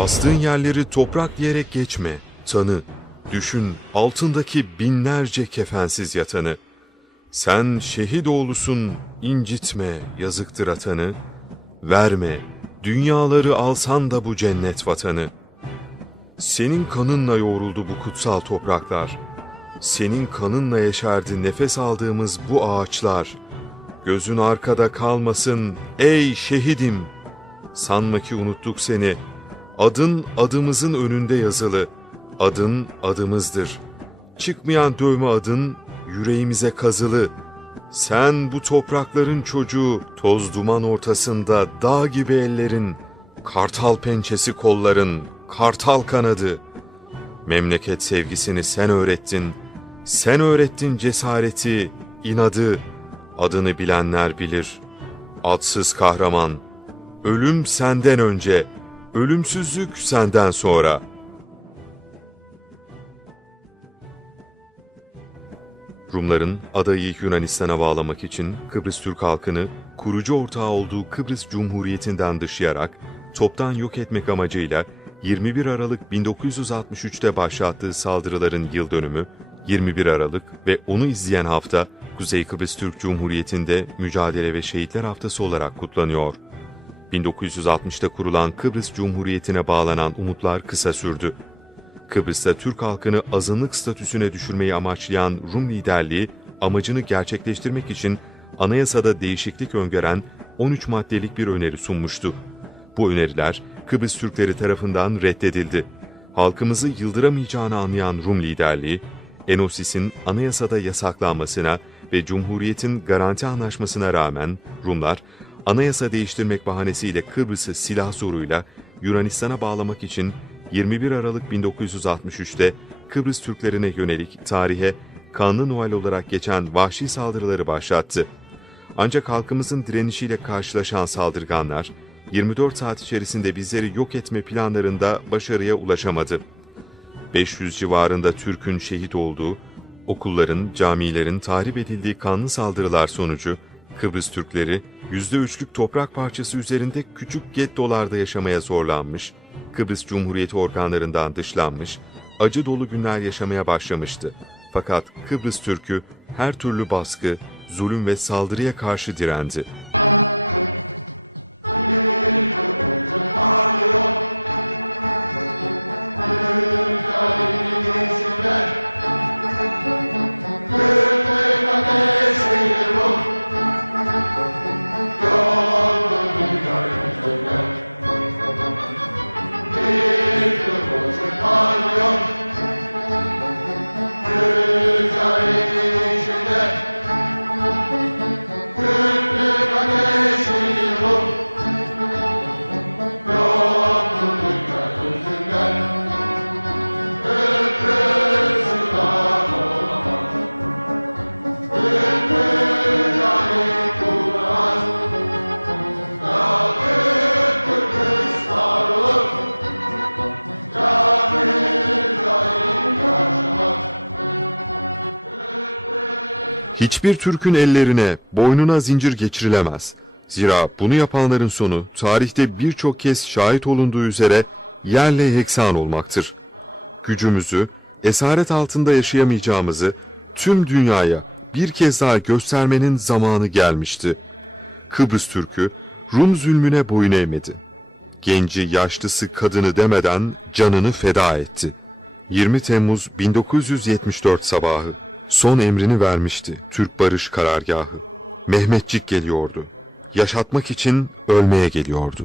Bastığın yerleri toprak diyerek geçme. Tanı, düşün altındaki binlerce kefensiz yatanı. Sen şehit oğlusun, incitme, yazıktır atanı. Verme, dünyaları alsan da bu cennet vatanı. Senin kanınla yoğruldu bu kutsal topraklar. Senin kanınla yeşerdi nefes aldığımız bu ağaçlar. Gözün arkada kalmasın ey şehidim. Sanma ki unuttuk seni. Adın adımızın önünde yazılı. Adın adımızdır. Çıkmayan dövme adın yüreğimize kazılı. Sen bu toprakların çocuğu, toz duman ortasında dağ gibi ellerin, kartal pençesi kolların, kartal kanadı. Memleket sevgisini sen öğrettin. Sen öğrettin cesareti, inadı. Adını bilenler bilir. Adsız kahraman. Ölüm senden önce, ölümsüzlük senden sonra. Rumların adayı Yunanistan'a bağlamak için Kıbrıs Türk halkını kurucu ortağı olduğu Kıbrıs Cumhuriyeti'nden dışlayarak toptan yok etmek amacıyla 21 Aralık 1963'te başlattığı saldırıların yıl dönümü 21 Aralık ve onu izleyen hafta Kuzey Kıbrıs Türk Cumhuriyeti'nde Mücadele ve Şehitler Haftası olarak kutlanıyor. 1960'ta kurulan Kıbrıs Cumhuriyeti'ne bağlanan umutlar kısa sürdü. Kıbrıs'ta Türk halkını azınlık statüsüne düşürmeyi amaçlayan Rum liderliği amacını gerçekleştirmek için anayasada değişiklik öngören 13 maddelik bir öneri sunmuştu. Bu öneriler Kıbrıs Türkleri tarafından reddedildi. Halkımızı yıldıramayacağını anlayan Rum liderliği, Enosis'in anayasada yasaklanmasına ve Cumhuriyet'in garanti anlaşmasına rağmen Rumlar, anayasa değiştirmek bahanesiyle Kıbrıs'ı silah zoruyla Yunanistan'a bağlamak için 21 Aralık 1963'te Kıbrıs Türklerine yönelik tarihe kanlı Noel olarak geçen vahşi saldırıları başlattı. Ancak halkımızın direnişiyle karşılaşan saldırganlar, 24 saat içerisinde bizleri yok etme planlarında başarıya ulaşamadı. 500 civarında Türk'ün şehit olduğu, okulların, camilerin tahrip edildiği kanlı saldırılar sonucu Kıbrıs Türkleri %3'lük toprak parçası üzerinde küçük gettolarda yaşamaya zorlanmış, Kıbrıs Cumhuriyeti organlarından dışlanmış, acı dolu günler yaşamaya başlamıştı. Fakat Kıbrıs Türk'ü her türlü baskı, zulüm ve saldırıya karşı direndi. Hiçbir Türk'ün ellerine, boynuna zincir geçirilemez. Zira bunu yapanların sonu tarihte birçok kez şahit olunduğu üzere yerle yeksan olmaktır. Gücümüzü, esaret altında yaşayamayacağımızı tüm dünyaya bir kez daha göstermenin zamanı gelmişti. Kıbrıs Türk'ü Rum zulmüne boyun eğmedi. Genci, yaşlısı, kadını demeden canını feda etti. 20 Temmuz 1974 sabahı son emrini vermişti Türk Barış Karargahı. Mehmetçik geliyordu. Yaşatmak için ölmeye geliyordu.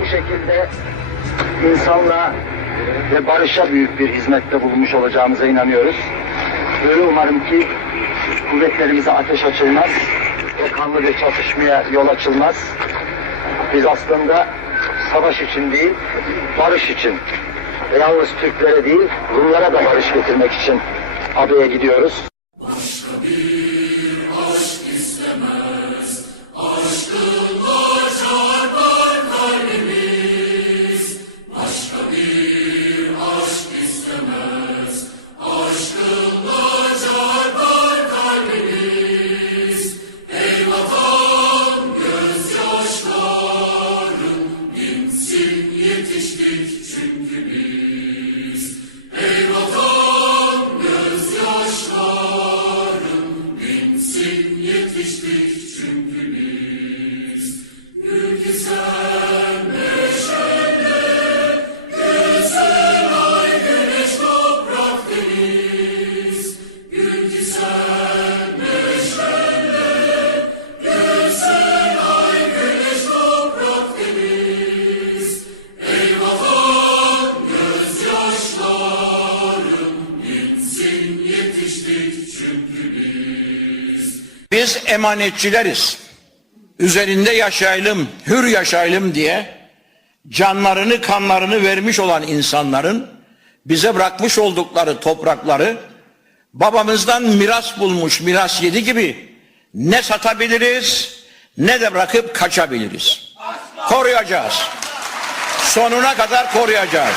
Bu şekilde insanla ve barışa büyük bir hizmette bulunmuş olacağımıza inanıyoruz. Öyle umarım ki kuvvetlerimize ateş açılmaz ve kanlı bir çatışmaya yol açılmaz. Biz aslında savaş için değil, barış için ve yalnız Türklere değil, Rumlara da barış getirmek için adaya gidiyoruz. Emanetçileriz. Üzerinde yaşayalım, hür yaşayalım diye canlarını, kanlarını vermiş olan insanların bize bırakmış oldukları toprakları babamızdan miras bulmuş, miras yedi gibi ne satabiliriz ne de bırakıp kaçabiliriz. Koruyacağız. Sonuna kadar koruyacağız.